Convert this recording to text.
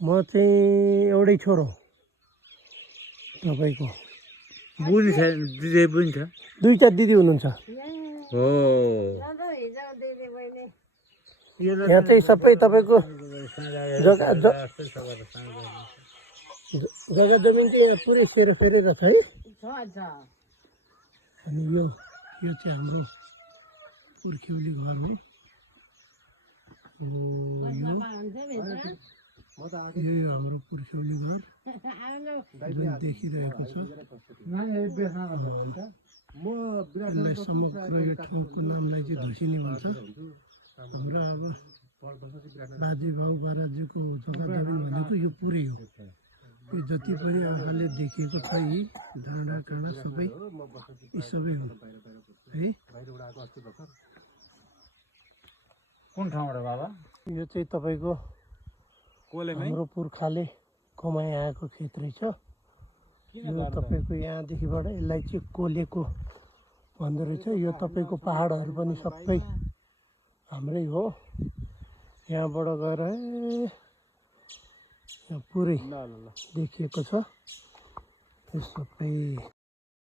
म चाहिँ एउटै छोरो तपाईँको। बुढी छ, दिदी बुढी छ। दुईटा दिदी हुनुहुन्छ। हो यहाँ चाहिँ सबै तपाईँको जग्गा जमिन चाहिँ यहाँ पुरै सेरोफेरेर छ है। अनि यो चाहिँ हाम्रो पुर्ख्यौली घर हो। यो हाम्रो पुर्ख्यौली घर जुन देखिरहेको छ। यसलाई समग्र यो ठाउँको नामलाई चाहिँ धुसिनी भन्छ। हाम्रो अब बाजे बाउ बाराजुको जग्गा जमिन भनेको यो पुरै हो। यो जति पनि आँखाले देखिएको छ यी डाँडा काँडा सबै यी सबै हो है। कुन ठाउँबाट बाबा? यो चाहिँ तपाईँको हाम्रो पुर्खाले कमाइ आएको खेत रहेछ। यो तपाईँको यहाँदेखिबाट यसलाई चाहिँ कोलेको भन्दो रहेछ। यो तपाईँको पहाडहरू पनि सबै हाम्रै हो। यहाँबाट गएर यहाँ पुरै देखिएको छ यो सबै।